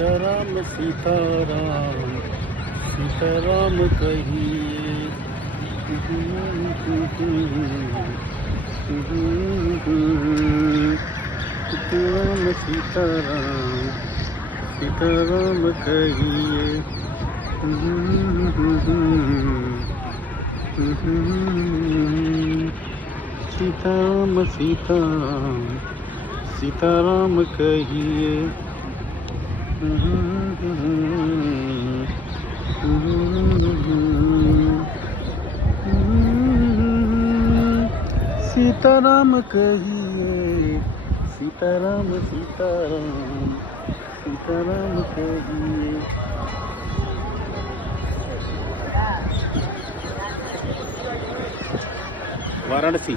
सीताराम सीताराम सीताराम कहिए। सीताराम सीताराम सीताराम कहिए। सीताराम सीताराम सीताराम कहिए। सीताराम कहिए। सीताराम सीताराम सीताराम कहिए। वाराणसी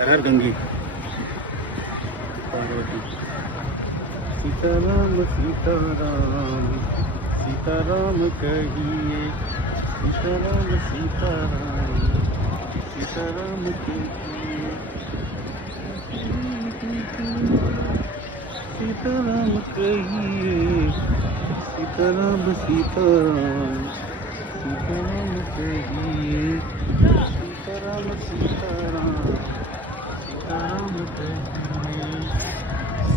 हर हर गंगे पार्वती। सीताराम सीताराम सीताराम कहिए। सीताराम सीताराम सीताराम कहिए। सीताराम कहिए। सीताराम सीताराम सीताराम कहिए। सीताराम सीताराम सीताराम कहिए।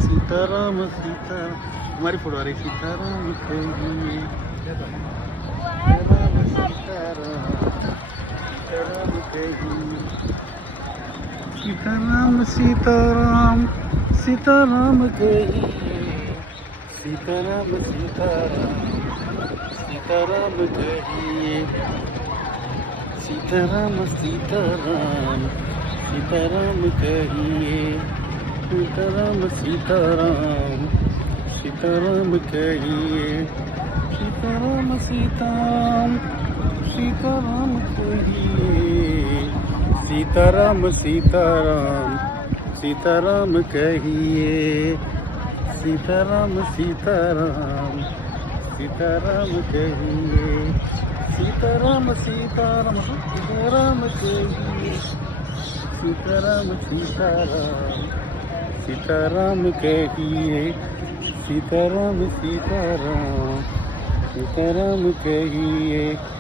सीताराम सीताराम हमारी फोटो आ रही। सीताराम कहिए। सीताराम सीताराम सीताराम कहिए। सीताराम सीताराम सीताराम कहिए। सीताराम सीताराम सीताराम कहिए। सीताराम सीताराम सीताराम कहिए। सीताराम सीताराम सीताराम कहिए। सीताराम सीताराम सीताराम कहिए। सीताराम सीताराम सीताराम कहिए। सीताराम सीताराम सीताराम कहिए। सीताराम सीताराम सीताराम कहिए। सीताराम सीताराम सीताराम कहिए। सीताराम सीताराम सीताराम कहिए।